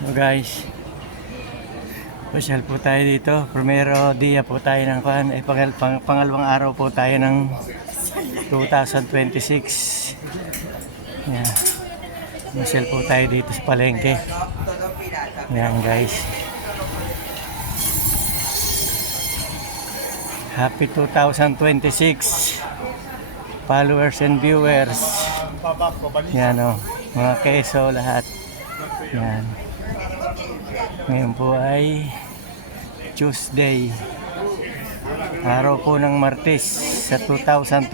So guys, pasyal po tayo dito. Primero dia po tayo ng pangalawang araw po tayo ng 2026. Yan. Pasyal po tayo dito sa palengke. Yan guys. Happy 2026 followers and viewers. Yan o, mga keso lahat. Yan. Ngayon po ay Tuesday, araw po ng Martes sa 2026.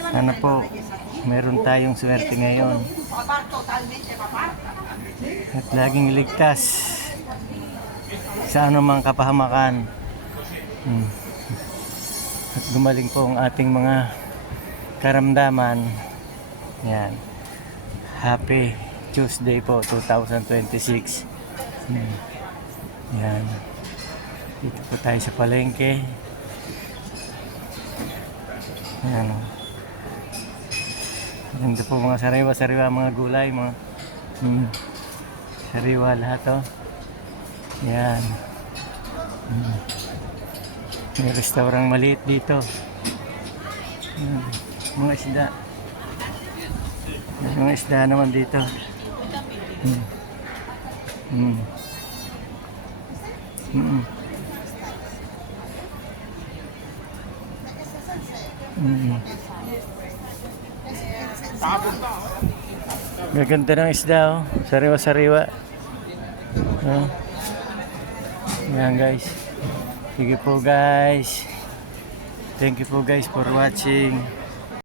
Sana po meron tayong swerte ngayon at laging ligtas sa anumang kapahamakan. At gumaling po ang ating mga karamdaman. Yan. Happy Tuesday po 2026. Yan. Dito po tayo sa palengke. Yan. Ganda po mga sariwa-sariwa, mga gulay, mga sariwa lahat oh. Yan. May restaurant maliit dito. Mga isda. May mga isda naman dito. Gaganda ng isda oh. Sariwa-sariwa. Yan guys. Sige po guys. Thank you po guys for watching.